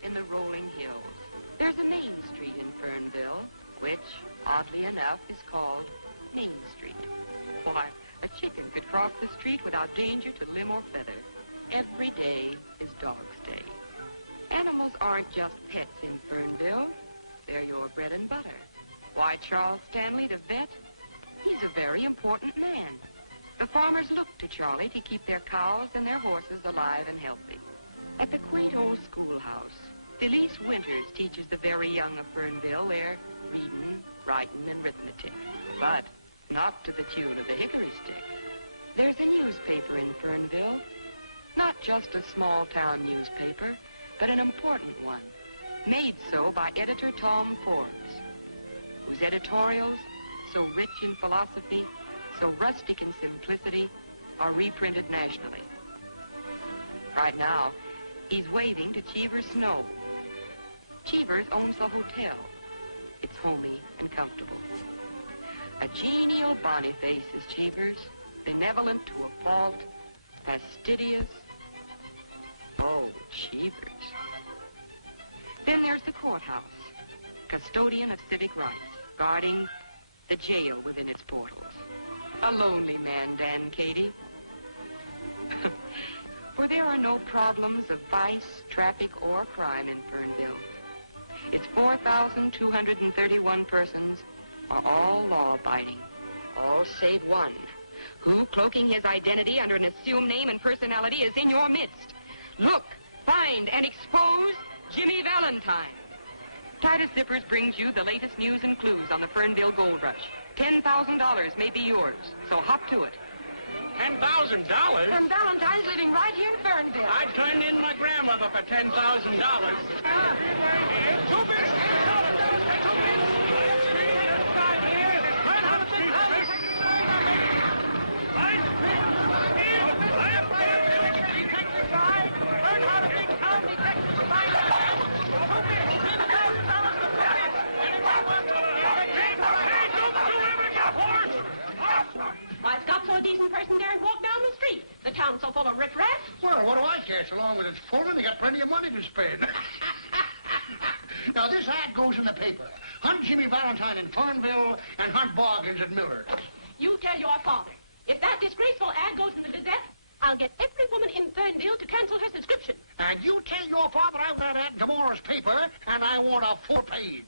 In the rolling hills, there's a Main Street in Fernville, which, oddly enough, is called Main Street. Why, a chicken could cross the street without danger to limb or feather. Every day is Dog's Day. Animals aren't just pets in Fernville. They're your bread and butter. Why, Charles Stanley, the vet, he's a very important man. The farmers look to Charlie to keep their cows and their horses alive and healthy. At the quaint old schoolhouse, Felice Winters teaches the very young of Fernville their reading, writing, and arithmetic. But not to the tune of the hickory stick. There's a newspaper in Fernville. Not just a small-town newspaper, but an important one. Made so by editor Tom Forbes, whose editorials, so rich in philosophy, so rustic in simplicity, are reprinted nationally. Right now, he's waving to Cheever's Snow. Cheever's owns the hotel. It's homey and comfortable. A genial Boniface is Cheever's, benevolent to a fault, fastidious. Oh, Cheever's. Then there's the courthouse, custodian of civic rights, guarding the jail within its portals. A lonely man, Dan Cady. For there are no problems of vice, traffic, or crime in Fernville. Its 4,231 persons are all law-abiding, all save one, who, cloaking his identity under an assumed name and personality, is in your midst. Look, find, and expose Jimmy Valentine. Titus Zippers brings you the latest news and clues on the Fernville gold rush. $10,000 may be yours, so hop to it. $10,000? And Valentine's living right here in Fernville. I turned in my grandmother for $10,000. Two bits! Why, stop so a decent person daren't walk down the street. The town's so full of riffraff. Well, what do I care so long as it's full and they got plenty of money to spend? Now, this ad goes in the paper. Hunt Jimmy Valentine in Fernville and hunt Boggins at Miller's. You tell your father. If that disgraceful ad goes in the Gazette, I'll get every woman in Fernville to cancel her subscription. And you tell your father I want that ad in tomorrow's paper, and I want a full page.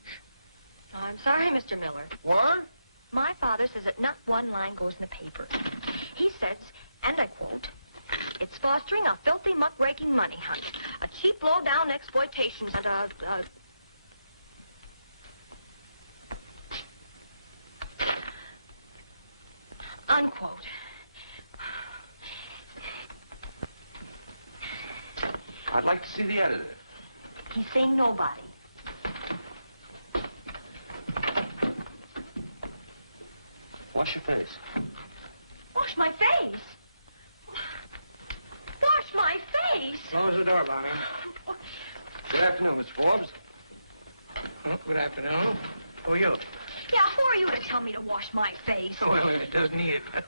Oh, I'm sorry, Mr. Miller. What? My father says that not one line goes in the paper. He says, and I quote, "It's fostering a filthy, muck-raking money hunt, a cheap, low-down exploitation, and unquote." I'd like to see the editor. He's saying nobody. Wash your face. Wash my face? Wash my face? Close the door, Bonnie. Good afternoon, Mr. Forbes. Oh, good afternoon. Who are you? Yeah, who are you to tell me to wash my face? Well, it does need it.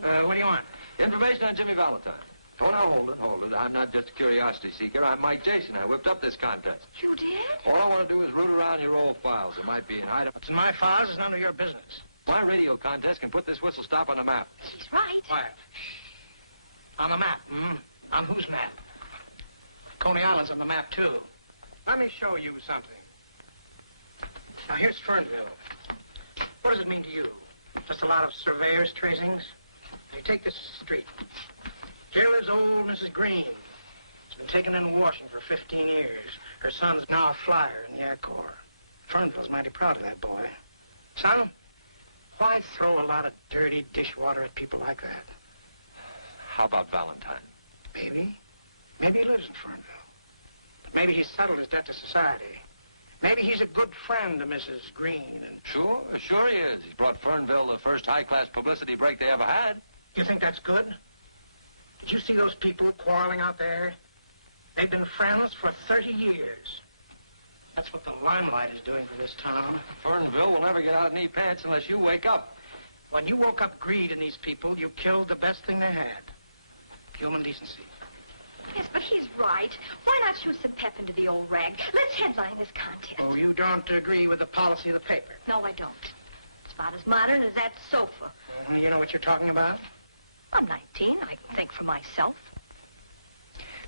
What do you want? Information on Jimmy Valentine. Oh, now, hold it. I'm not just a curiosity seeker. I'm Mike Jason. I whipped up this contest. You did? All I want to do is root around your old files. There might be an item. What's in my files is none of your business. My radio contest can put this whistle stop on the map. He's right. Quiet. On the map, On whose map? Coney Island's on the map, too. Let me show you something. Now, here's Fernville. What does it mean to you? Just a lot of surveyors' tracings? Now, you take this street. Here lives old Mrs. Green. She's been taken in washing for 15 years. Her son's now a flyer in the Air Corps. Fernville's mighty proud of that boy. Son, why throw a lot of dirty dishwater at people like that? How about Valentine? Maybe. Maybe he lives in Fernville. But maybe he's settled his debt to society. Maybe he's a good friend to Mrs. Green and... Sure he is. He's brought Fernville the first high-class publicity break they ever had. You think that's good? Did you see those people quarreling out there? They've been friends for 30 years. That's what the limelight is doing to this town. Fernville will never get out of knee pants unless you wake up. When you woke up greed in these people, you killed the best thing they had. Human decency. Yes, but he's right. Why not shoot some pep into the old rag? Let's headline this contest. Oh, you don't agree with the policy of the paper? No, I don't. It's about as modern as that sofa. You know what you're talking about? I'm 19. I can think for myself.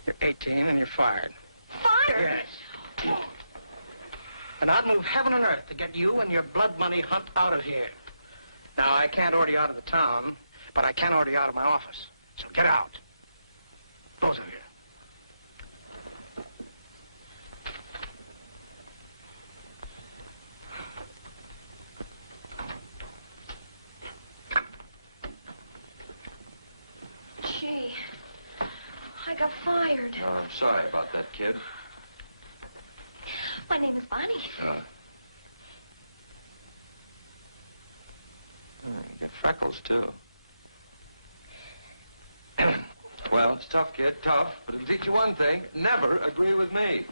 You're 18 and you're fired. Fired? Yes. And I'd move heaven and earth to get you and your blood money hunt out of here. Now, I can't order you out of the town, but I can order you out of my office. So get out. Both of you. Gee, I got fired. Oh, I'm sorry about that, kid. My name is Bonnie. You get freckles, too. Well, it's tough, kid, tough. But it'll teach you one thing. Never agree with me.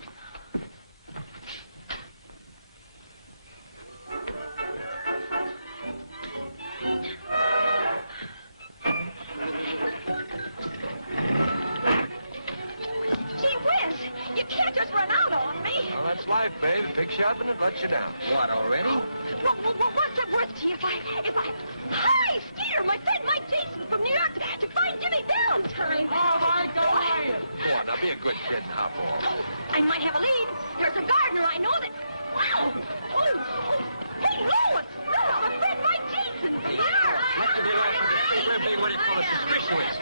Gee whiz, you can't just run out on me. Well, that's life, babe. It picks you up and it lets you down. What, already? Well, what's it worth to you if I... Hi, Skeeter, my friend Mike Jason from New York to find Jimmy Valentine. Oh, my God. Go on, now be a good kid and hop off. I might have a lead. There's a gardener I know that... Wow! Hey, Lois! My friend Mike Jason from New York. Let the deal off with the street. We're being what you call suspicious.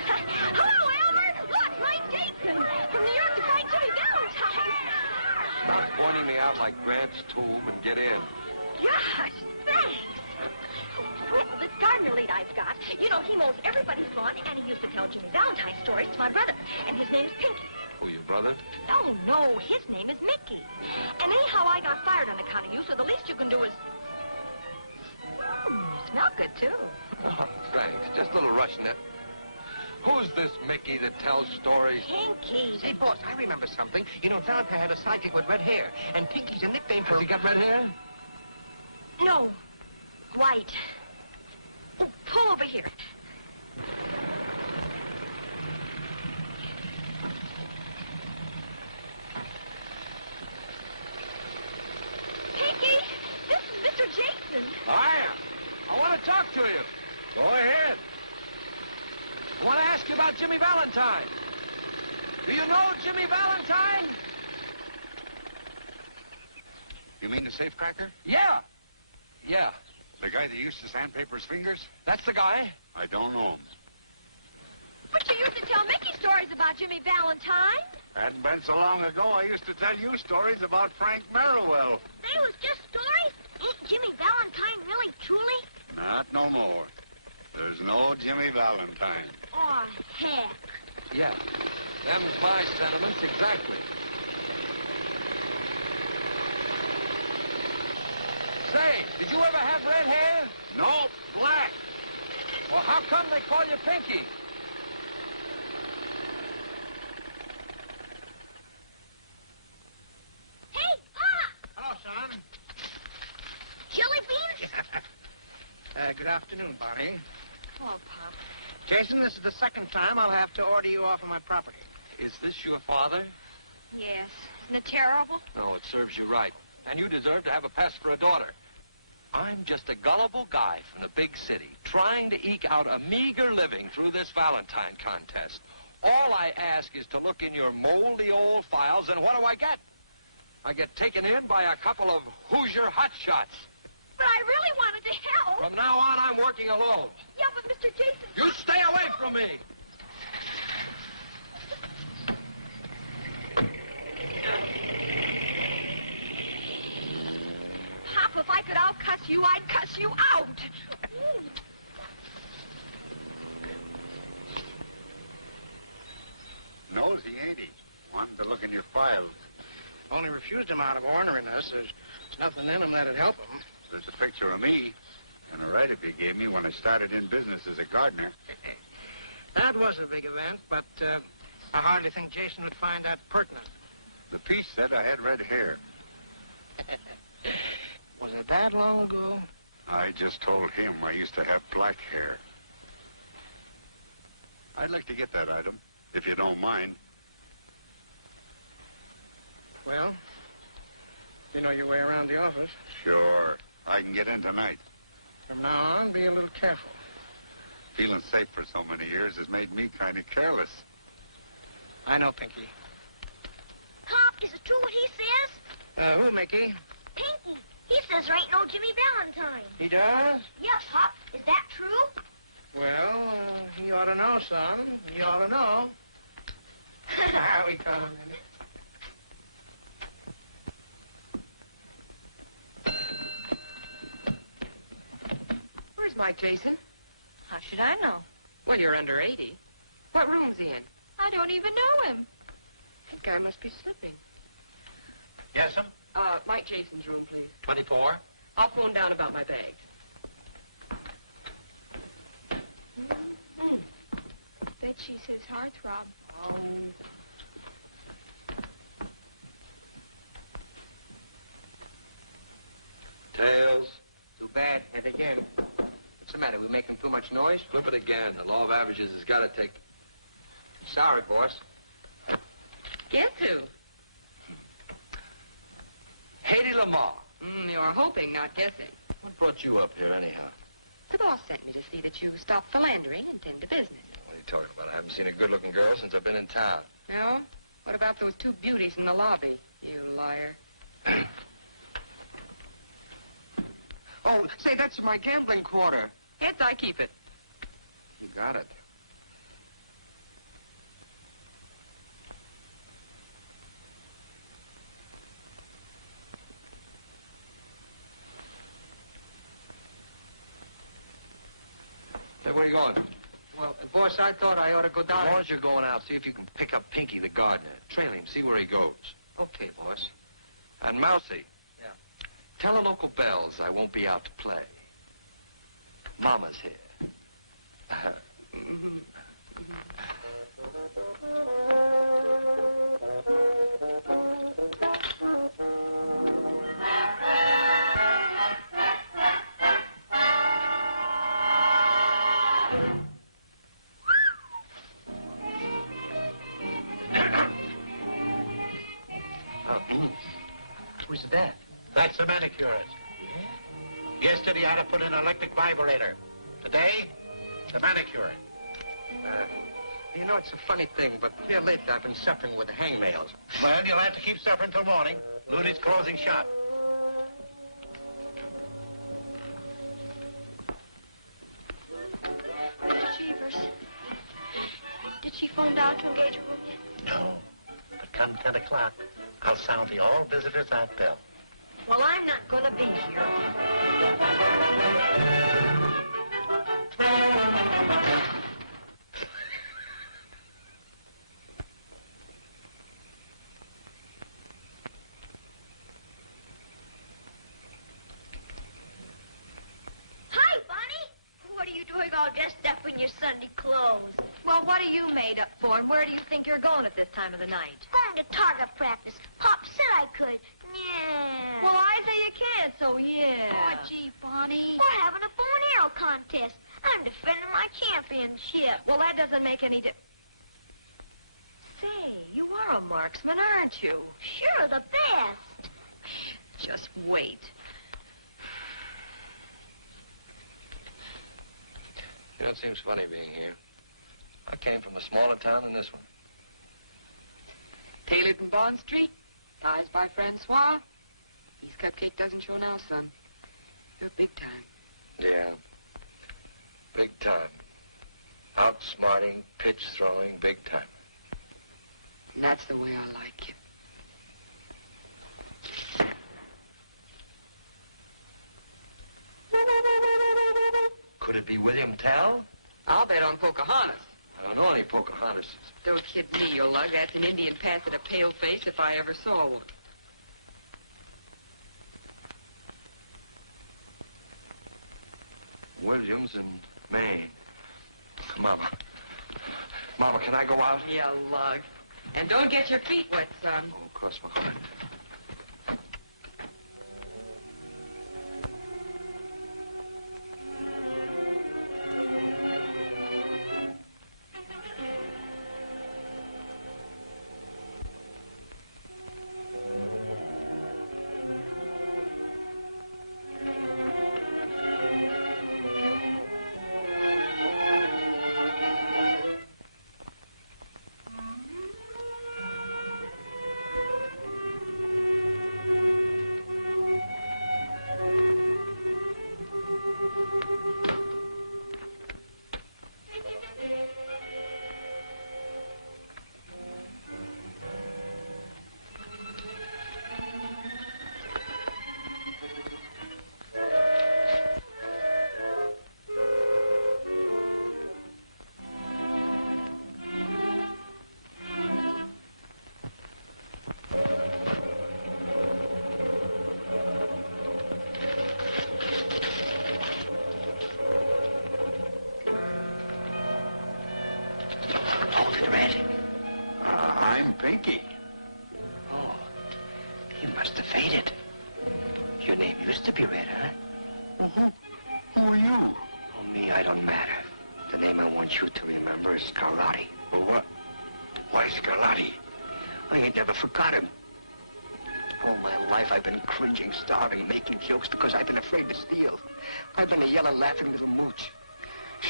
Hello, Elmer. Look, Mike Jason from New York to find Jimmy Valentine. Stop pointing me out like Gramps' tomb and get in. Gosh, thanks. Well, this gardener lead I've got, you know, he mows everybody's lawn, and he used to tell Jimmy Valentine stories to my brother, and his name's Pinky. Who, your brother? Oh, no, his name is Mickey. And anyhow, I got fired on account of you, so the least you can do is... you smell good, too. Oh, thanks. Just a little Russianette. Who's this Mickey that tells stories? Pinky. Hey, boss, I remember something. You know, Valentine had a sidekick with red hair, and Pinky's a nickname for... Has he got red hair? No, white. Oh, pull over here. Pinky, this is Mr. Jason. I am. I want to talk to you. Go ahead. I want to ask you about Jimmy Valentine. Do you know Jimmy Valentine? You mean the safecracker? Yeah. The guy that used to sandpaper his fingers? That's the guy. I don't know him. But you used to tell Mickey stories about Jimmy Valentine. Hadn't been so long ago, I used to tell you stories about Frank Merriwell. They was just stories? Ain't Jimmy Valentine really, truly? Not no more. There's no Jimmy Valentine. Aw, heck. Yeah. Them's my sentiments exactly. Say, did you ever have red hair? No, black. Well, how come they call you Pinky? Hey, Pop! Hello, son. Jelly beans? Good afternoon, Bonnie. Hello, Pop. Jason, this is the second time I'll have to order you off of my property. Is this your father? Yes. Isn't it terrible? No, it serves you right. And you deserve to have a pest for a daughter. I'm just a gullible guy from the big city, trying to eke out a meager living through this Valentine contest. All I ask is to look in your moldy old files, and what do I get? I get taken in by a couple of Hoosier hotshots. But I really wanted to help. From now on, I'm working alone. Yeah, but Mr. Jason... You stay away from me! Pop, if I could out-cuss you, I'd cuss you out. Nosy, ain't he? Wanted to look in your files. Only refused him out of orneriness. There's There's nothing in them that'd help him. There's a picture of me and a write-up you gave me when I started in business as a gardener. That was a big event, but I hardly think Jason would find that pertinent. The piece said I had red hair. Was it that long ago? I just told him I used to have black hair. I'd like to get that item, if you don't mind. Well, you know your way around the office. Sure. I can get in tonight. From now on, be a little careful. Feeling safe for so many years has made me kind of careless. I know, Pinky. Pop, is it true what he says? Who, Mickey? Pinky. He says there ain't no Jimmy Valentine. He does? Yep, Pop. Is that true? Well, he ought to know, son. He ought to know. We got him in it. Where's Mike, Jason? How should I know? Well, you're under 80. What room's he in? I don't even know him. That guy must be slipping. Yes, sir? Mike Jason's room, please. 24. I'll phone down about my bags. Bet she's his heartthrob. Oh. Tails. Too bad. And again. What's the matter? We making too much noise? Flip it again. The law of averages has got to take... Sorry, boss. Guess who? Haiti Lamar. You're hoping, not guessing. What brought you up here, anyhow? The boss sent me to see that you stop philandering and tend to business. What are you talking about? I haven't seen a good-looking girl since I've been in town. No? What about those two beauties in the lobby, you liar? Oh, say, that's my gambling quarter. Heads, I keep it. You got it. Hey, where are you going? Well, boss, I thought I ought to go As down. long as you're going out, see if you can pick up Pinky the gardener. Trail him, see where he goes. Okay, boss. And Mousy. Yeah. Tell the local bells I won't be out to play. Mama's here. Who's that? That's the manicurist. Yeah? Yesterday, I had to put in an electric vibrator. Today, the manicurist. You know, it's a funny thing, but here lately I've been suffering with hangnails. Well, you'll have to keep suffering till morning. Looney's closing shop. Mr. Cheevers, did she phone down to engage a room yet? No, but come 10 o'clock, I'll sound the all visitors out bell. Well, I'm not going to be here. Hi, Bunny. What are you doing all dressed up in your Sunday clothes? Well, what are you made up for, and where do you think you're going at this time of the night? Going to target practice. Pop said I could. Yeah. Well, I say you can't, so yeah. Oh, gee, Bonnie. We're having a bow and arrow contest. I'm defending my championship. Well, that doesn't make any Say, you are a marksman, aren't you? Sure, the best. Just wait. You know, it seems funny being here. I came from a smaller town than this one. Tailored in Bond Street, ties by Francois. His cupcake doesn't show now, son. You're big time. Yeah. Big time. Outsmarting, pitch throwing, big time. And that's the way I like you. Could it be William Tell? I'll bet on Pocahontas. I don't know any Pocahontas. Don't kid me, you lug. That's an Indian pass at a pale face if I ever saw one. Williams and May. Mama. Mama, can I go out? Yeah, lug. And don't get your feet wet, son. Oh, cross my heart. I'm Pinky. Oh, you must have faded. Your name used to be Red, huh? Well, who are you? Oh, me, I don't matter. The name I want you to remember is Scarlatti. Well, what? Why Scarlatti? I ain't never forgot him. All my life I've been cringing, starving, making jokes because I've been afraid to steal. I've been a yellow, laughing little mooch,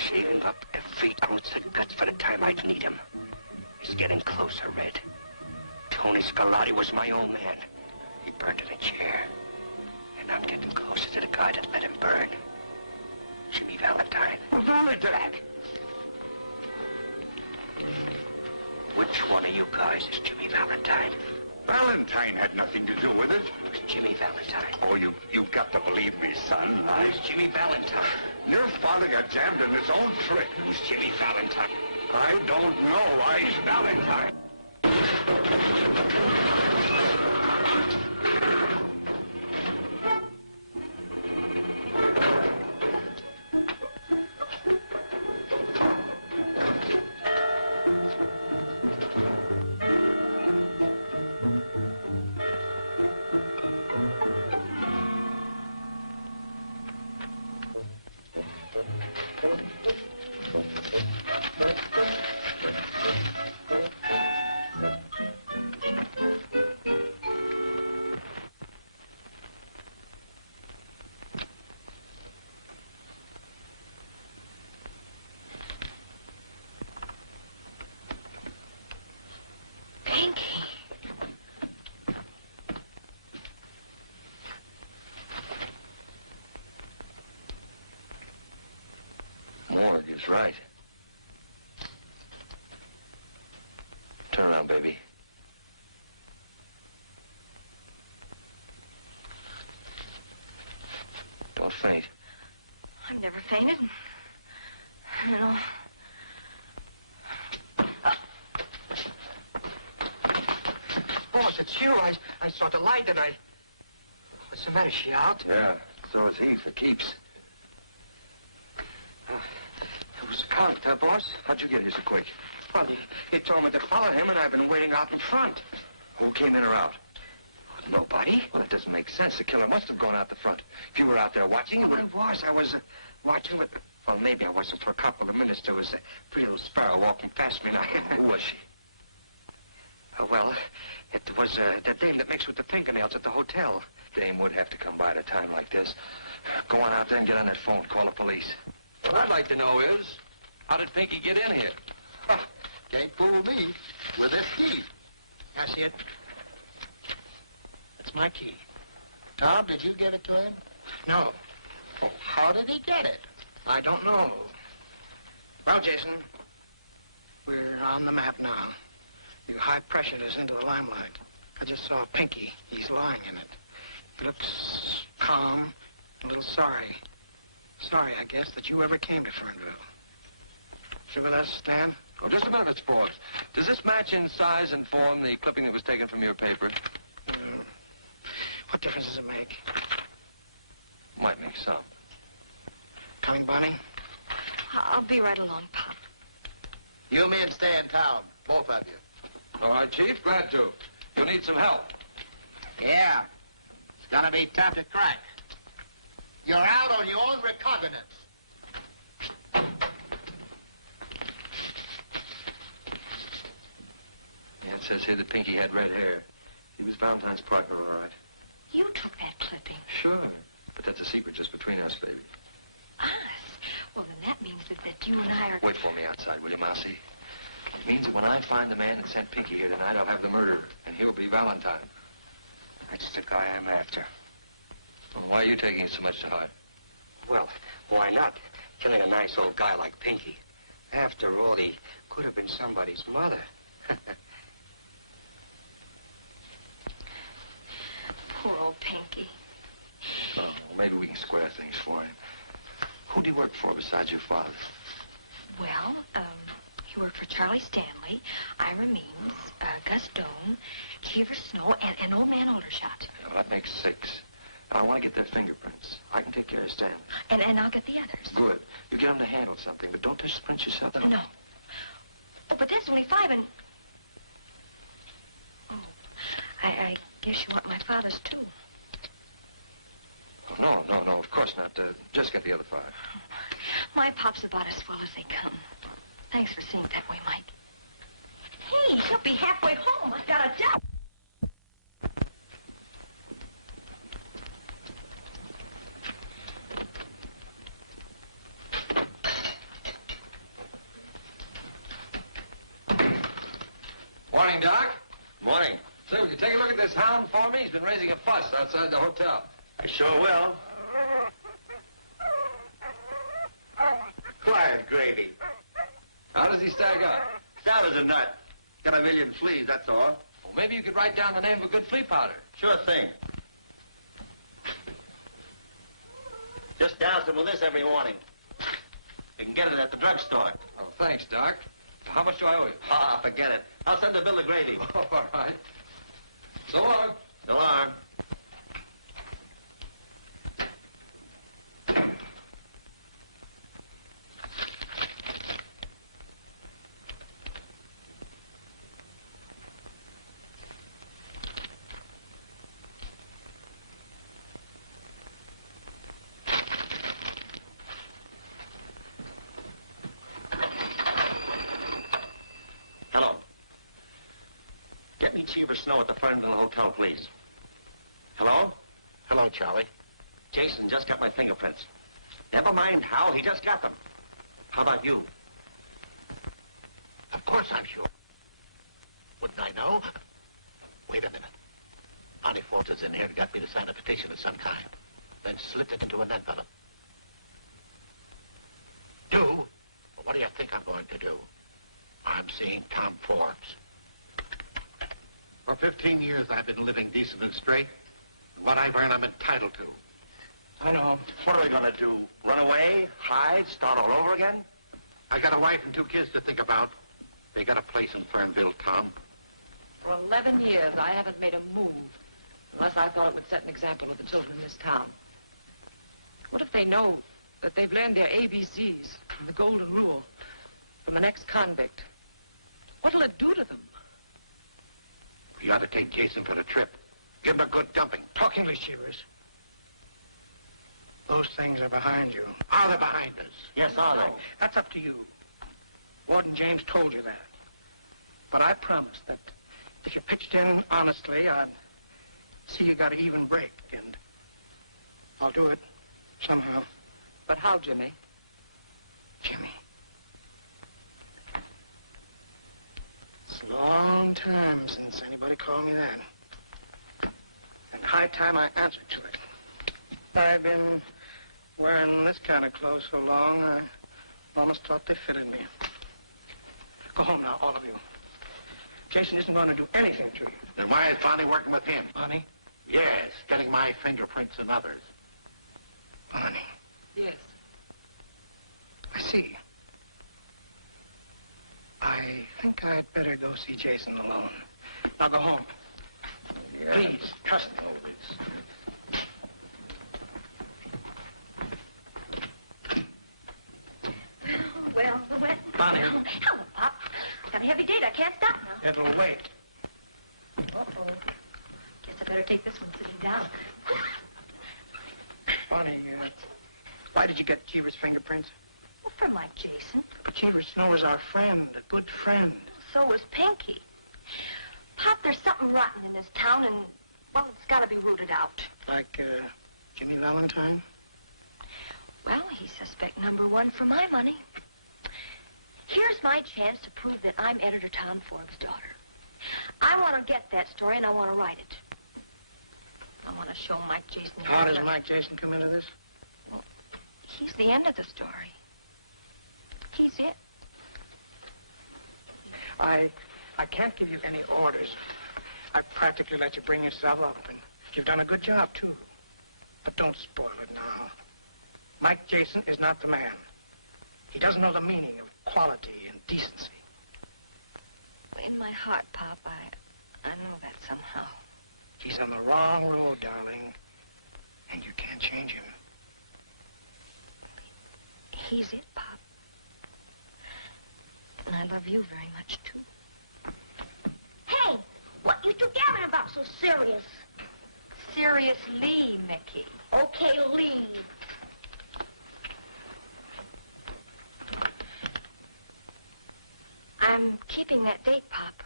saving up every ounce of guts for the time I'd need him. It's getting closer, Red. Tony Scarlatti was my old man. He burned in a chair. And I'm getting closer to the guy that let him burn. Jimmy Valentine. Well, don't let that. Which one of you guys is Jimmy Valentine? Valentine had nothing to do with it. It was Jimmy Valentine. Oh, you've got to believe me, son. Who's Jimmy Valentine? Your father got jammed in his own trick. Who's Jimmy Valentine? I don't know. Who's Valentine? Morgue is right. Turn around, baby. Don't faint. I've never fainted. I don't know. Boss, it's you. I saw the light and I... What's the matter? Is she out? Yeah, so is he, for keeps. It was the count, boss. How'd you get here so quick? Well, he told me to follow him, and I've been waiting out in front. Who came in or out? Nobody. Well, that doesn't make sense. The killer must have gone out the front. If you were out there watching, you would have... I was watching, but... Well, maybe I wasn't for a couple of minutes. There was a pretty little sparrow walking past me, and I... Who was she? Well, it was the dame that makes with the fingernails at the hotel. Dame would have to come by at a time like this. Go on out there and get on that phone. Call the police. What I'd like to know is, how did Pinky get in here? Can't fool me with this key. That's it. That's my key. Tom, did you give it to him? No, Oh, how did he get it? I don't know. Well, Jason, we're on the map now. You high-pressured us into the limelight. I just saw Pinky. He's lying in it. He looks calm, a little sorry. Sorry, I guess, that you ever came to Fernville. You with us, Stan? Oh, just a minute, Mr. Forbes. Does this match in size and form the clipping that was taken from your paper? What difference does it make? Might make some. Coming, Bonnie? I'll be right along, Pop. You men stay in town, both of you. All right, Chief, glad to. You'll need some help. Yeah. It's gonna be tough to crack. You're out on your own recognizance. Yeah, it says here that Pinky had red hair. He was Valentine's partner, all right. You took that clipping. Sure. But that's a secret just between us, baby. Us? Well, then that means that you and I are... Wait for me outside, will you, Mousy? It means that when I find the man that sent Pinky here tonight, I'll have the murderer, and he'll be Valentine. That's the guy I'm after. Well, why are you taking it so much to heart? Well, why not? Killing a nice old guy like Pinky. After all, he could have been somebody's mother. Poor old Pinky. Oh, maybe we can square things for him. Who do you work for besides your father? Well, he worked for Charlie Stanley, Ira Means, Gus Doan, Cheever Snow, and Old Man Aldershot. Well, that makes 6. I want to get their fingerprints. I can take care of Stanley. And I'll get the others. Good. You get them to handle something, but don't touch the prints yourself. No. Oh, but that's only 5 and... Oh, I guess you want my father's, too. Oh, no, of course not. Just get the other 5. My Pop's about as swell as they come. Thanks for seeing it that way, Mike. Hey, he'll be halfway home. I've got a doubt. Morning, Doc. Morning. Say, would you take a look at this hound for me? He's been raising a fuss outside the hotel. I sure will. Quiet, Gravy. How does he stack up? Sound as a nut. Got a million fleas, that's all. Well, maybe you could write down the name of a good flea powder. Sure thing. Just douse him with this every morning. You can get it at the drugstore. Oh, thanks, Doc. How much do I owe you? Ah, forget it. I'll send the bill to Gravy. Oh, all right. So long. So long. Hello. Get me Cheever Snow at the Fernville Hotel, please. Hello? Hello, Charlie. Jason just got my fingerprints. Never mind how, he just got them. How about you? Of course I'm sure. Wouldn't I know? Wait a minute. Bonnie Forster's in here and got me to sign a petition of some kind. Then slipped it into an envelope. Do? Well, what do you think I'm going to do? I'm seeing Tom Forbes. For 15 years, I've been living decent and straight. And what I've earned, I'm entitled to. I know. What are we gonna do? Run away? Hide? Start all over again? I got a wife and 2 kids to think about. They got a place in Fernville, Tom. For 11 years, I haven't made a move unless I thought it would set an example to the children in this town. What if they know that they've learned their ABCs and the golden rule from the next convict? What'll it do to them? You ought to take Jason for the trip. Give him a good dumping. Talk English, Cheevers. Those things are behind you. Are they behind us? Yes, are they? That's up to you. Warden James told you that. But I promised that if you pitched in honestly, I'd see you got an even break, and I'll do it somehow. But how, Jimmy? Jimmy. It's a long time since anybody called me that. And high time I answered to it. I've been wearing this kind of clothes so long, I almost thought they fitted me. Go home now, all of you. Jason isn't going to do anything to you. Then why is Bonnie working with him? Bonnie? Yes, getting my fingerprints and others. Bonnie. Yes. I see. I think I'd better go see Jason alone. Now go home. Yeah. Please, trust me. well. Bonnie. Hello, Pop. Got a heavy date. I can't stop now. It'll wait. Uh-oh. Guess I better take this one sitting down. Bonnie, why did you get Cheever's fingerprints? Well, for Mike Jason. But Cheever Snow is our friend, a good friend. So was Pinky. Pop, there's something rotten in this town, and, well, it's got to be rooted out. Like, Jimmy Valentine? Well, he's suspect number one for my money. Here's my chance to prove that I'm Editor Tom Forbes' daughter. I want to get that story, and I want to write it. I want to show Mike Jason... How does Mike Jason come into this? Well, he's the end of the story. He's it. I can't give you any orders. I've practically let you bring yourself up, and you've done a good job, too. But don't spoil it now. Mike Jason is not the man. He doesn't know the meaning of quality and decency. In my heart, Pop, I know that somehow. He's on the wrong road, darling, and you can't change him. He's it, Pop. And I love you very much, too. Hey, what you two gabbing about so serious? Seriously, Mickey. Okay, Lee. I'm keeping that date, Pop.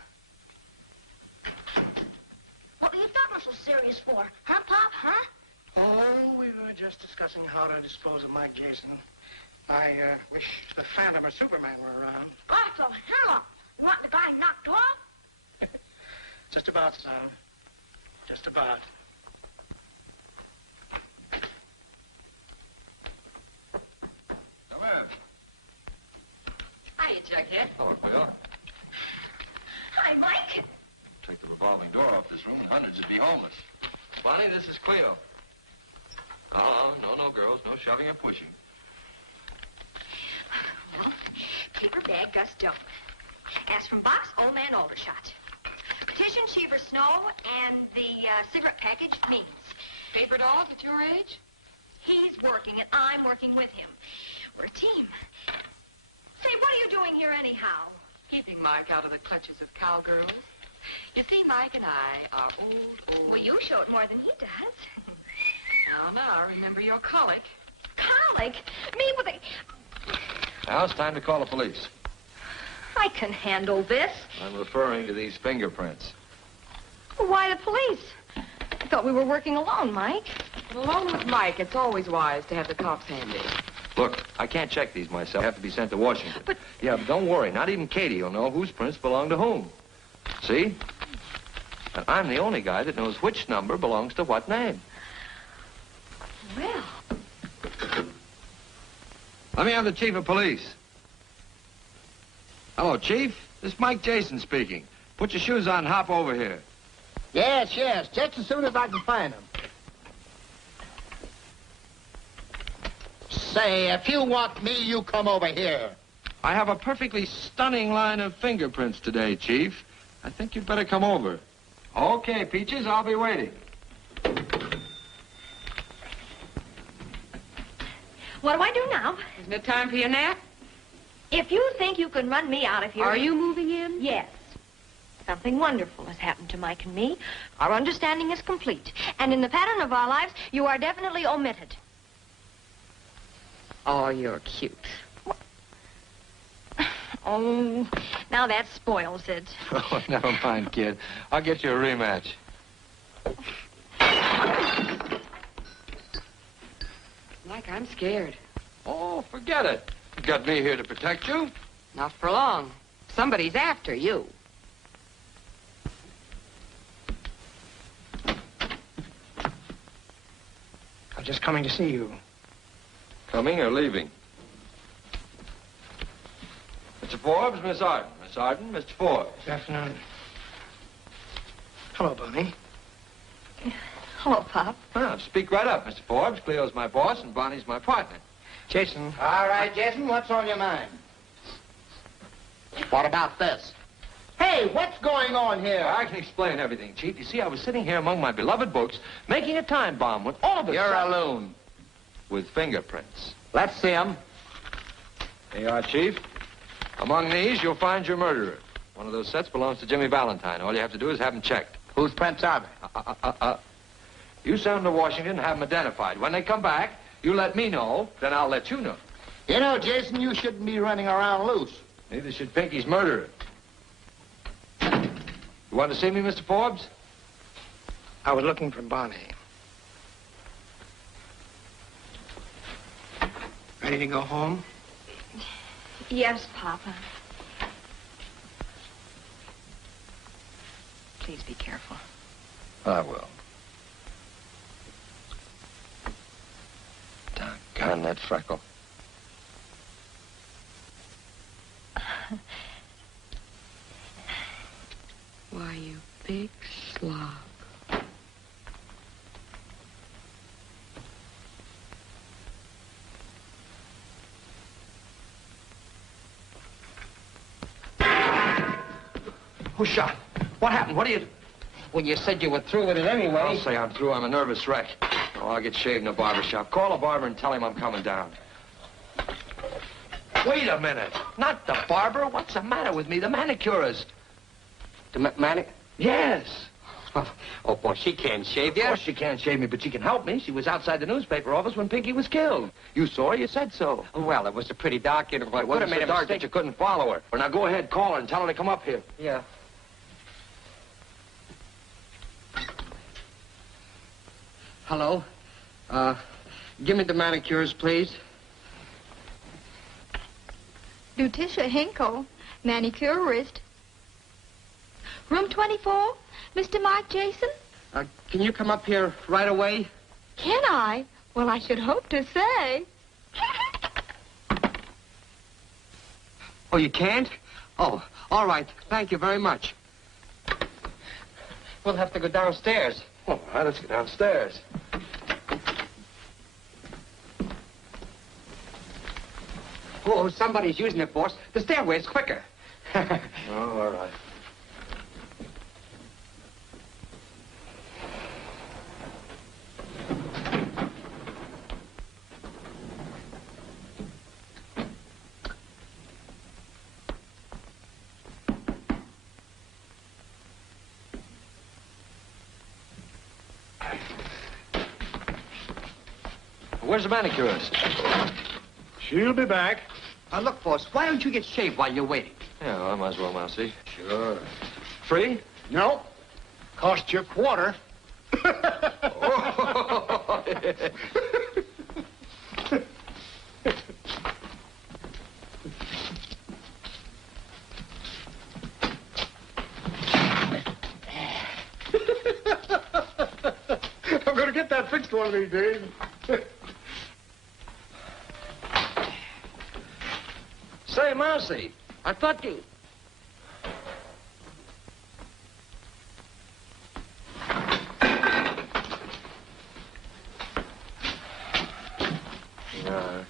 What were you talking so serious for? Huh, Pop, huh? Oh, we were just discussing how to dispose of Mike Jason. I wish the Phantom or Superman were around. God, so hell, you want the guy knocked off? Just about, son. Just about. Come in. Hiya, Jughead. Hello, Bill. Hi, Mike. Take the revolving door off this room and hundreds would be homeless. Bonnie, this is Cleo. No, girls. No shoving or pushing. Well, paper bag, Gus Dunk. Ask from box, old man Aldershot. Petition, Cheever Snow, and the cigarette package, Means. Favorite dog at your age? He's working, and I'm working with him. We're a team. Say, what are you doing here anyhow? Keeping Mike out of the clutches of cowgirls. You see, Mike and I are old. Well, you show it more than he does. Now, remember your colic. Colic? Me with a... Now it's time to call the police. I can handle this. I'm referring to these fingerprints. Why the police? I thought we were working alone, Mike. Along with Mike, it's always wise to have the cops handy. Look, I can't check these myself. They have to be sent to Washington. But... Yeah, but don't worry. Not even Katie will know whose prints belong to whom. See? And I'm the only guy that knows which number belongs to what name. Well... Let me have the chief of police. Hello, Chief. This is Mike Jason speaking. Put your shoes on and hop over here. Yes, just as soon as I can find them. Say, if you want me, you come over here. I have a perfectly stunning line of fingerprints today, Chief. I think you'd better come over. Okay, Peaches, I'll be waiting. What do I do now? Isn't it time for your nap? If you think you can run me out of here... Are you moving in? Yes. Something wonderful has happened to Mike and me. Our understanding is complete. And in the pattern of our lives, you are definitely omitted. Oh, you're cute. Oh, now that spoils it. Oh, never mind, kid. I'll get you a rematch. Mike, I'm scared. Oh, forget it. You got me here to protect you. Not for long. Somebody's after you. I'm just coming to see you. Coming or leaving? Mr. Forbes, Miss Arden. Miss Arden, Mr. Forbes. Good afternoon. Hello, Bonnie. Hello, Pop. Speak right up, Mr. Forbes. Cleo's my boss and Bonnie's my partner. Jason. All right, Jason, what's on your mind? What about this? Hey, what's going on here? I can explain everything, Chief. You see, I was sitting here among my beloved books, making a time bomb when all of a You're sudden... a loon. With fingerprints. Let's see 'em. Here you are, Chief. Among these, you'll find your murderer. One of those sets belongs to Jimmy Valentine. All you have to do is have him checked. Whose pets are they? You send them to Washington and have them identified. When they come back, you let me know, then I'll let you know. You know, Jason, you shouldn't be running around loose. Neither should Pinky's murderer. You want to see me, Mr. Forbes? I was looking for Bonnie. Ready to go home? Yes, Papa. Please be careful. I will. Doggone that freckle. Why, you big slob. Who shot? What happened? What are you... Well, you said you were through with it anyway. I'll say I'm through. I'm a nervous wreck. Oh, I'll get shaved in a barber shop. Call a barber and tell him I'm coming down. Wait a minute. Not the barber. What's the matter with me? The manicurist. The manic? Yes. Oh, boy, she can't shave you. Of course she can't shave me, but she can help me. She was outside the newspaper office when Pinky was killed. You saw her. You said so. Well, it was a pretty dark interval. It wasn't so dark that you couldn't follow her. Well, now go ahead, call her and tell her to come up here. Yeah. Hello? Give me the manicures, please. Lutetia Hinkle, manicurist. Room 24, Mr. Mike Jason? Can you come up here right away? Can I? Well, I should hope to say. Oh, you can't? Oh, all right. Thank you very much. We'll have to go downstairs. All right, let's go downstairs. Oh, somebody's using it, boss. The stairway's quicker. Oh, all right. Where's the manicurist? She'll be back. Look, boss, why don't you get shaved while you're waiting? Yeah, well, I might as well, Mousy. Sure. Free? No. Cost you a quarter. I'm going to get that fixed one of these days. Say, Mousy, I thought you...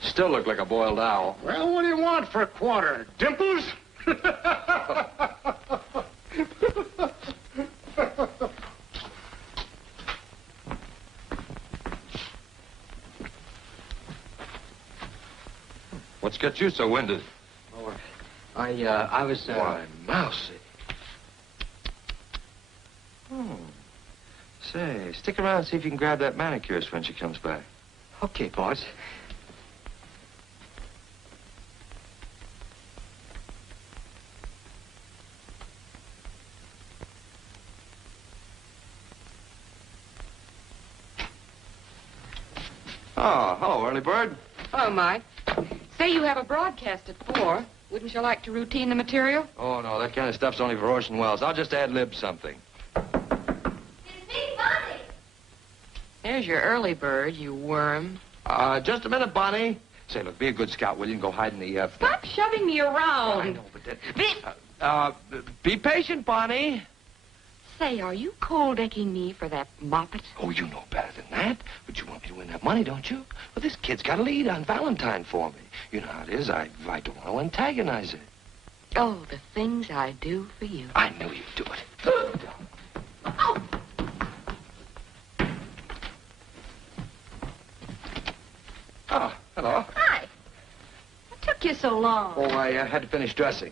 Still look like a boiled owl. Well, what do you want for a quarter? Dimples? What's got you so winded? Oh, I was... Why, Mousy. Oh. Say, stick around and see if you can grab that manicurist when she comes back. Okay, boss. Oh, hello, early bird. Hello, Mike. Say you have a broadcast at 4. Wouldn't you like to routine the material? Oh, no, that kind of stuff's only for Orson Welles. I'll just ad-lib something. It's me, Bonnie. There's your early bird, you worm. Just a minute, Bonnie. Say, look, be a good scout, will you, and go hide in the, Stop shoving me around. I know, but that... be patient, Bonnie. Say, are you cold-decking me for that moppet? Oh, you know better than that. But you want me to win that money, don't you? Well, this kid's got a lead on Valentine for me. You know how it is. I don't want to antagonize it. Oh, the things I do for you. I knew you'd do it. Oh. Oh, hello. Hi. What took you so long? Oh, I had to finish dressing.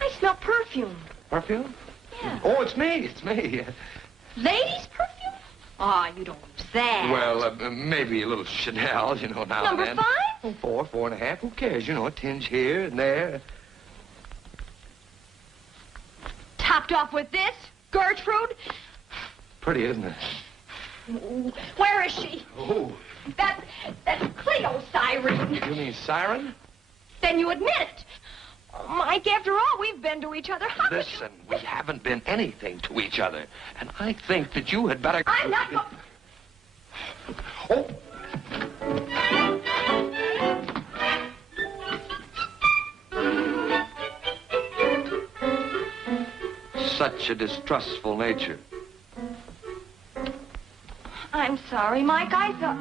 I smell perfume. Perfume? Yeah. Oh, it's me. It's me. Ladies' perfume? Oh, you don't use that. Well, maybe a little Chanel, you know, now Number and then. 5? Oh, 4, 4.5. Who cares? You know, a tinge here and there. Topped off with this? Gertrude? Pretty, isn't it? Where is she? Oh. That's Cleo Siren. You mean Siren? Then you admit it. Oh, Mike, after all we've been to each other, how could Listen, we haven't been anything to each other. And I think that you had better... I'm not... Oh! Such a distrustful nature. I'm sorry, Mike. I thought...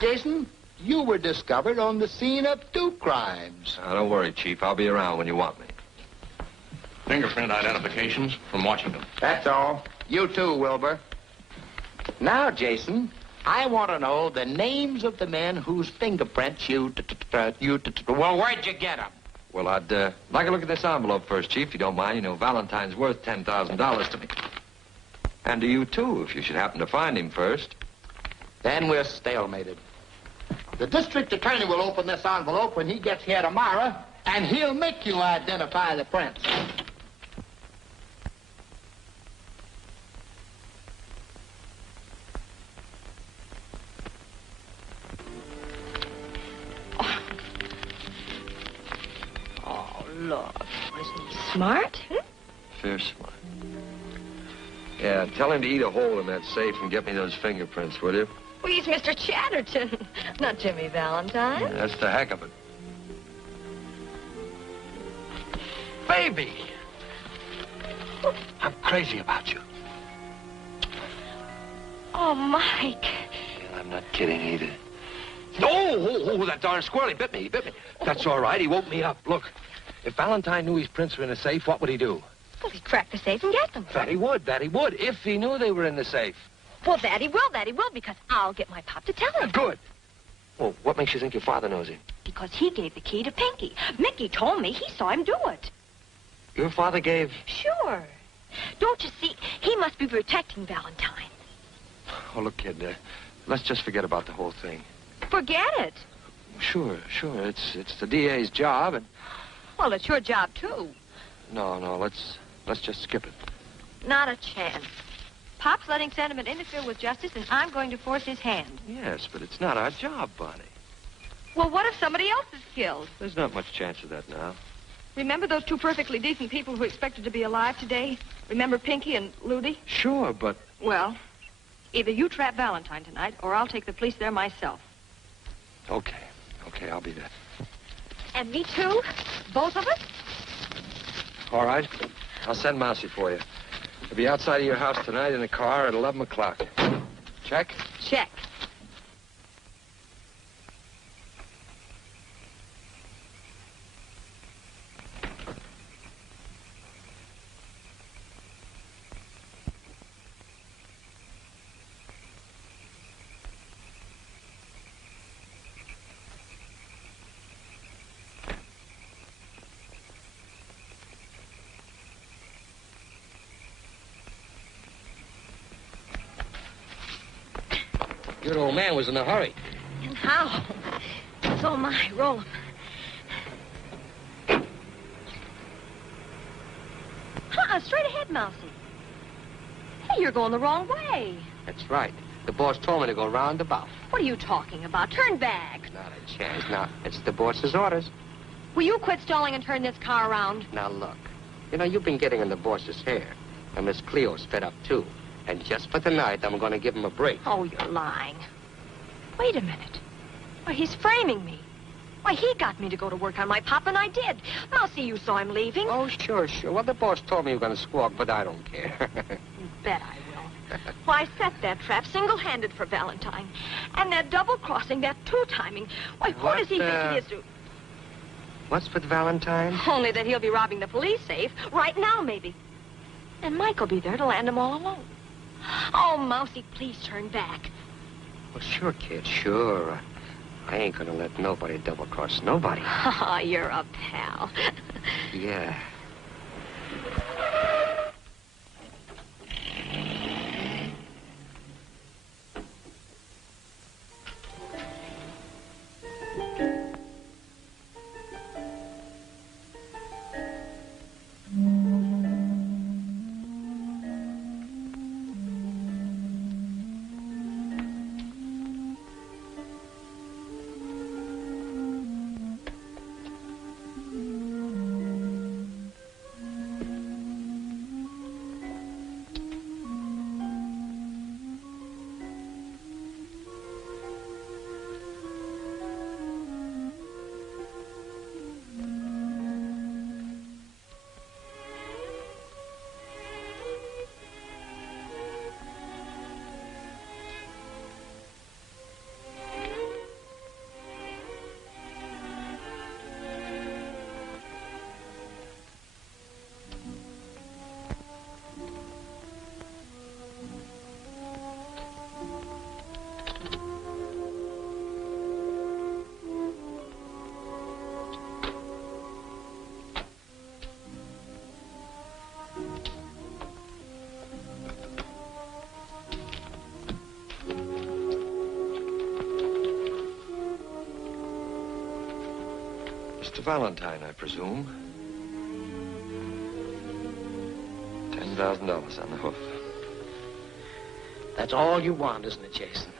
Jason, you were discovered on the scene of 2 crimes. Don't worry, Chief. I'll be around when you want me. Fingerprint identifications from Washington. That's all. You too, Wilbur. Now, Jason, I want to know the names of the men whose fingerprints well, where'd you get them? Well, I'd like to look at this envelope first, Chief, if you don't mind. You know, Valentine's worth $10,000 to me. And to you, too, if you should happen to find him first. Then we're stalemated. The district attorney will open this envelope when he gets here tomorrow, and he'll make you identify the prints. Oh, look. Wasn't he smart? Fierce one. Yeah, tell him to eat a hole in that safe and get me those fingerprints, will you? Well, he's Mr. Chatterton, not Jimmy Valentine. Yeah, that's the heck of it. Baby! I'm crazy about you. Oh, Mike. Yeah, I'm not kidding either. Oh, that darn squirrel, he bit me. That's all right, he woke me up. Look, if Valentine knew his prints were in the safe, what would he do? Well, he'd crack the safe and get them. That he would, if he knew they were in the safe. Well, that he will, because I'll get my pop to tell him. Good. Well, what makes you think your father knows him? Because he gave the key to Pinky. Mickey told me he saw him do it. Your father gave... Sure. Don't you see? He must be protecting Valentine. Oh, look, kid, let's just forget about the whole thing. Forget it. Sure. It's the DA's job, and... Well, it's your job, too. No, let's just skip it. Not a chance. Pop's letting sentiment interfere with justice, and I'm going to force his hand. Yes, but it's not our job, Bonnie. Well, what if somebody else is killed? There's not much chance of that now. Remember those 2 perfectly decent people who expected to be alive today? Remember Pinky and Ludi? Sure, but... Well, either you trap Valentine tonight, or I'll take the police there myself. Okay, I'll be there. And me, too? Both of us? All right. I'll send Mousy for you. He'll be outside of your house tonight in a car at 11 o'clock. Check? Check. Your old man was in a hurry. And how? Oh, my. Roll him. Straight ahead, Mousy. Hey, you're going the wrong way. That's right. The boss told me to go roundabout. What are you talking about? Turn back. Not a chance. Now, it's the boss's orders. Will you quit stalling and turn this car around? Now, look. You know, you've been getting in the boss's hair. And Miss Cleo's fed up, too. And just for tonight, I'm going to give him a break. Oh, you're lying. Wait a minute. Why, he's framing me. Why, he got me to go to work on my pop, and I did. I'll see you saw him leaving. Oh, sure. Well, the boss told me you were going to squawk, but I don't care. You bet I will. Why, I set that trap single-handed for Valentine. And that double-crossing, that two-timing. Why, who does he think he is to... What's with Valentine? Only that he'll be robbing the police safe. Right now, maybe. And Mike'll be there to land them all alone. Oh, Mousy, please turn back. Well, sure, kid, sure. I ain't gonna let nobody double-cross nobody. Oh, you're a pal. Yeah. Mr. Valentine, I presume. $10,000 on the hoof. That's all you want, isn't it, Jason?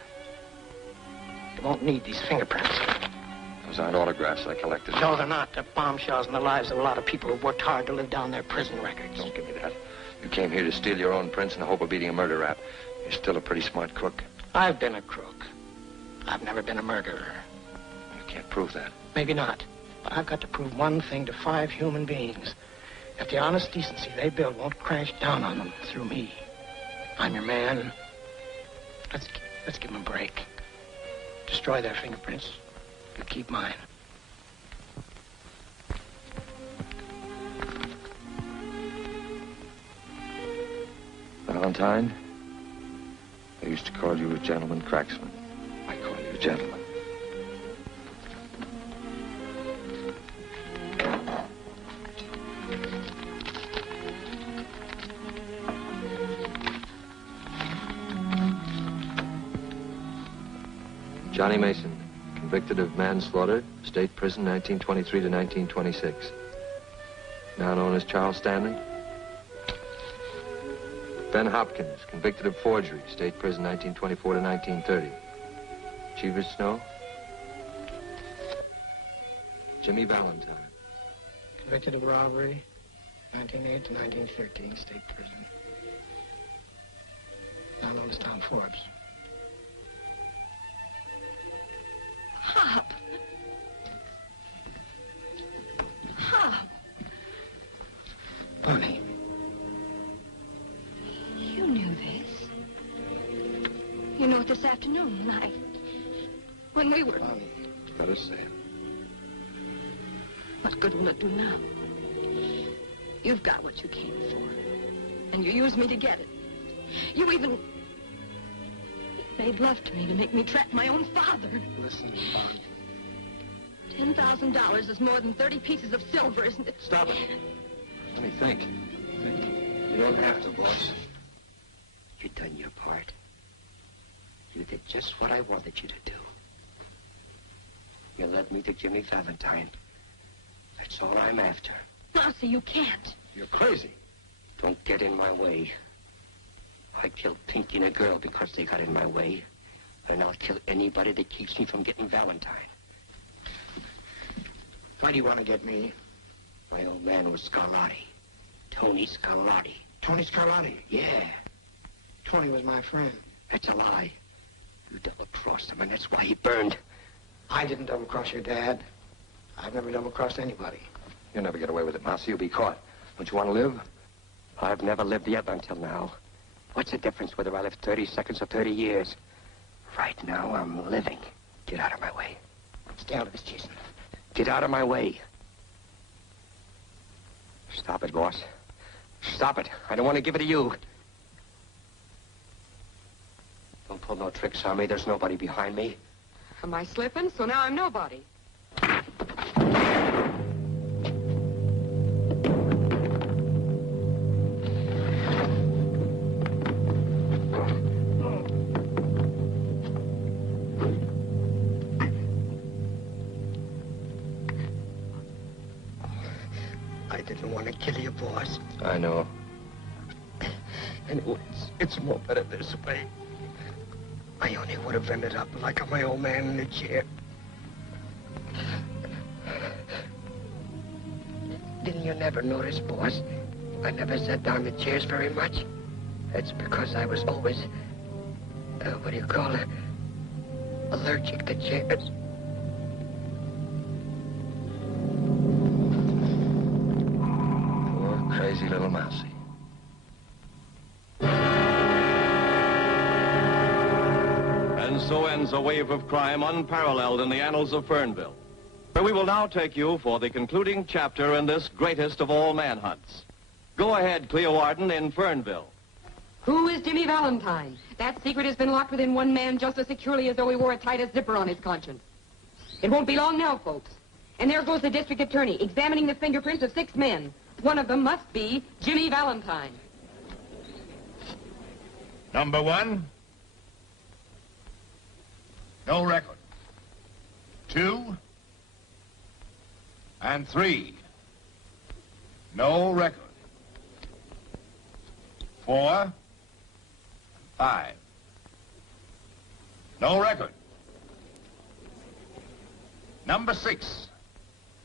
You won't need these fingerprints. Those aren't autographs I collected. No, they're not. They're bombshells in the lives of a lot of people who've worked hard to live down their prison records. Don't give me that. You came here to steal your own prints in the hope of beating a murder rap. You're still a pretty smart crook. I've been a crook. I've never been a murderer. You can't prove that. Maybe not. But I've got to prove one thing to 5 human beings. That the honest decency they build won't crash down on them through me. I'm your man. Let's give them a break. Destroy their fingerprints. You keep mine. Valentine, I used to call you a gentleman cracksman. I call you a gentleman. Johnny Mason, convicted of manslaughter, state prison 1923 to 1926. Now known as Charles Stanley. Ben Hopkins, convicted of forgery, state prison 1924 to 1930. Cheever Snow. Jimmy Valentine. Convicted of robbery, 1908 to 1913, state prison. Now known as Tom Forbes. Hop. Hop. Bonnie. You knew this. You knew it this afternoon when we were... Bonnie. Let us say it. What good will it do now? You've got what you came for. And you used me to get it. You even... made love to me to make me trap my own father. Listen, Bonnie. $10,000 is more than 30 pieces of silver, isn't it? Stop it. Let me think. You don't have to, boss. You done your part. You did just what I wanted you to do. You led me to Jimmy Valentine. That's all I'm after. Mousy, you can't. You're crazy. Don't get in my way. I killed Pinky and a girl because they got in my way. And I'll kill anybody that keeps me from getting Valentine. Why do you want to get me? My old man was Scarlatti. Tony Scarlatti. Tony Scarlatti? Yeah. Tony was my friend. That's a lie. You double-crossed him, and that's why he burned. I didn't double-cross your dad. I've never double-crossed anybody. You'll never get away with it, Mousy. You'll be caught. Don't you want to live? I've never lived yet until now. What's the difference whether I live 30 seconds or 30 years? Right now, I'm living. Get out of my way. Stay out of this, Jason. Get out of my way. Stop it, boss. Stop it. I don't want to give it to you. Don't pull no tricks on me. There's nobody behind me. Am I slipping? So now I'm nobody. I didn't want to kill you, boss. I know. And it's more better this way. I only would have ended up like my old man in the chair. Didn't you never notice, boss? I never sat down in chairs very much. That's because I was always, what do you call it? Allergic to chairs. Poor, crazy little Mousy. And so ends a wave of crime unparalleled in the annals of Fernville, where we will now take you for the concluding chapter in this greatest of all manhunts. Go ahead, Cleo Arden in Fernville. Who is Jimmy Valentine? That secret has been locked within one man just as securely as though he wore a tightest zipper on his conscience. It won't be long now, folks. And there goes the district attorney examining the fingerprints of 6 men. One of them must be Jimmy Valentine. Number 1. No record. 2. And 3. No record. 4. 5. No record. Number 6.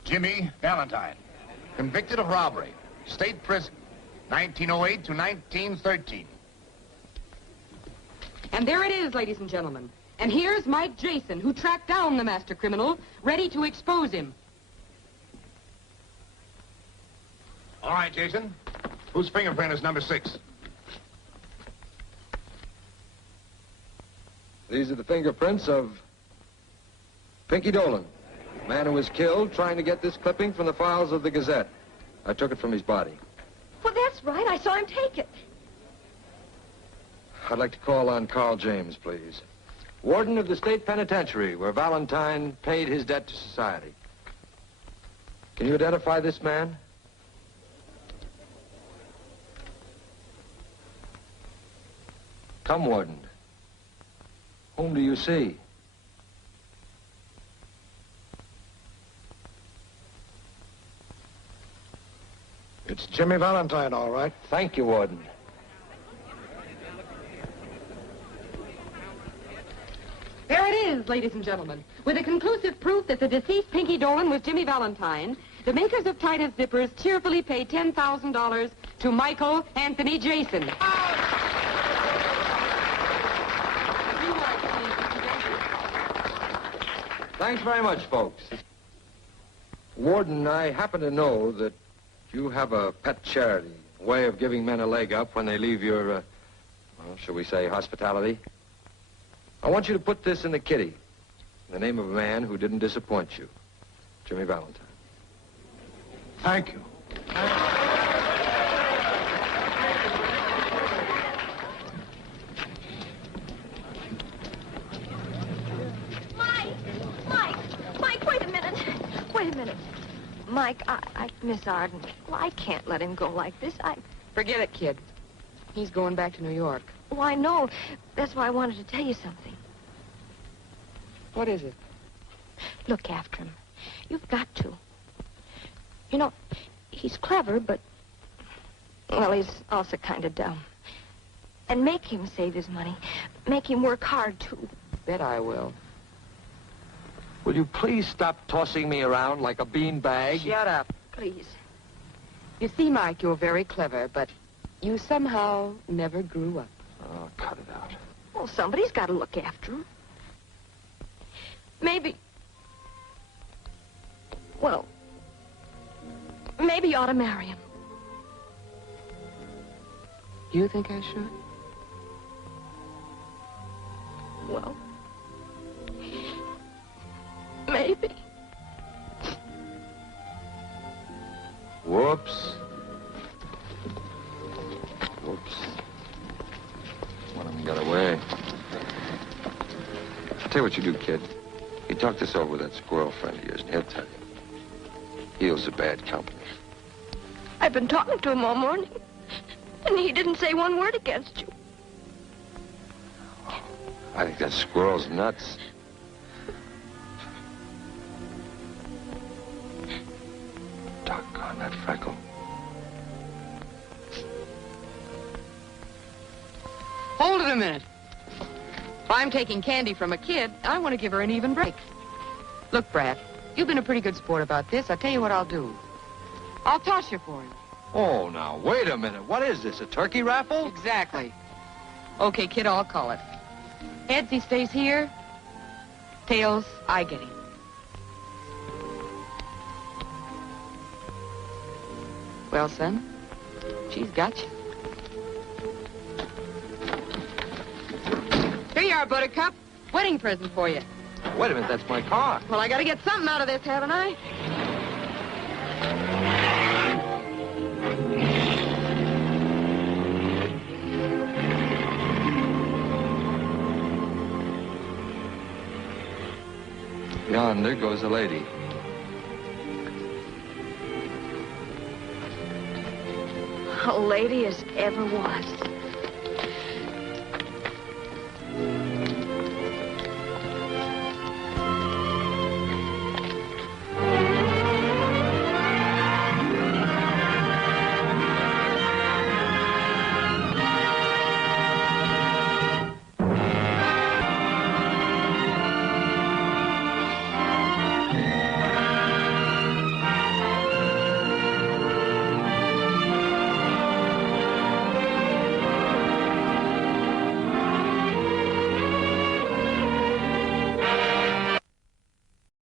Jimmy Valentine. Convicted of robbery. State prison. 1908 to 1913. And there it is, ladies and gentlemen. And here's Mike Jason, who tracked down the master criminal, ready to expose him. All right, Jason. Whose fingerprint is number 6? These are the fingerprints of Pinky Dolan, man who was killed trying to get this clipping from the files of the Gazette. I took it from his body. Well, that's right. I saw him take it. I'd like to call on Carl James, please. Warden of the state penitentiary, where Valentine paid his debt to society. Can you identify this man? Come, Warden. Whom do you see? It's Jimmy Valentine, all right. Thank you, Warden. There it is, ladies and gentlemen. With a conclusive proof that the deceased Pinky Dolan was Jimmy Valentine, the makers of Titus Zippers cheerfully pay $10,000 to Michael Anthony Jason. Thanks very much, folks. Warden, I happen to know that you have a pet charity, a way of giving men a leg up when they leave your, well, shall we say, hospitality. I want you to put this in the kitty, in the name of a man who didn't disappoint you, Jimmy Valentine. Thank you. Mike, wait a minute. Wait a minute. Mike, Miss Arden, well, I can't let him go like this. Forget it, kid. He's going back to New York. Oh, I know. That's why I wanted to tell you something. What is it? Look after him. You've got to. You know, he's clever, but, well, he's also kind of dumb. And make him save his money. Make him work hard, too. Bet I will. Will you please stop tossing me around like a beanbag? Shut up, please. You see, Mike, you're very clever, but you somehow never grew up. Oh, cut it out. Well, somebody's got to look after him. Maybe you ought to marry him. You think I should? Well, maybe. Whoops. One of them got away. I'll tell you what you do, kid. You talk this over with that squirrel friend of yours, and he'll tell you. Heel's a bad company. I've been talking to him all morning, and he didn't say one word against you. I think that squirrel's nuts. Doggone that freckle. Hold it a minute. If I'm taking candy from a kid, I want to give her an even break. Look, Brad, you've been a pretty good sport about this. I'll tell you what I'll do. I'll toss you for it. Oh, now, wait a minute. What is this, a turkey raffle? Exactly. Okay, kid, I'll call it. Heads, he stays here. Tails, I get him. Well, son, she's got you. Here you are, Buttercup. Wedding present for you. Wait a minute, that's my car. Well, I gotta get something out of this, haven't I? Yonder goes a lady. A lady as ever was.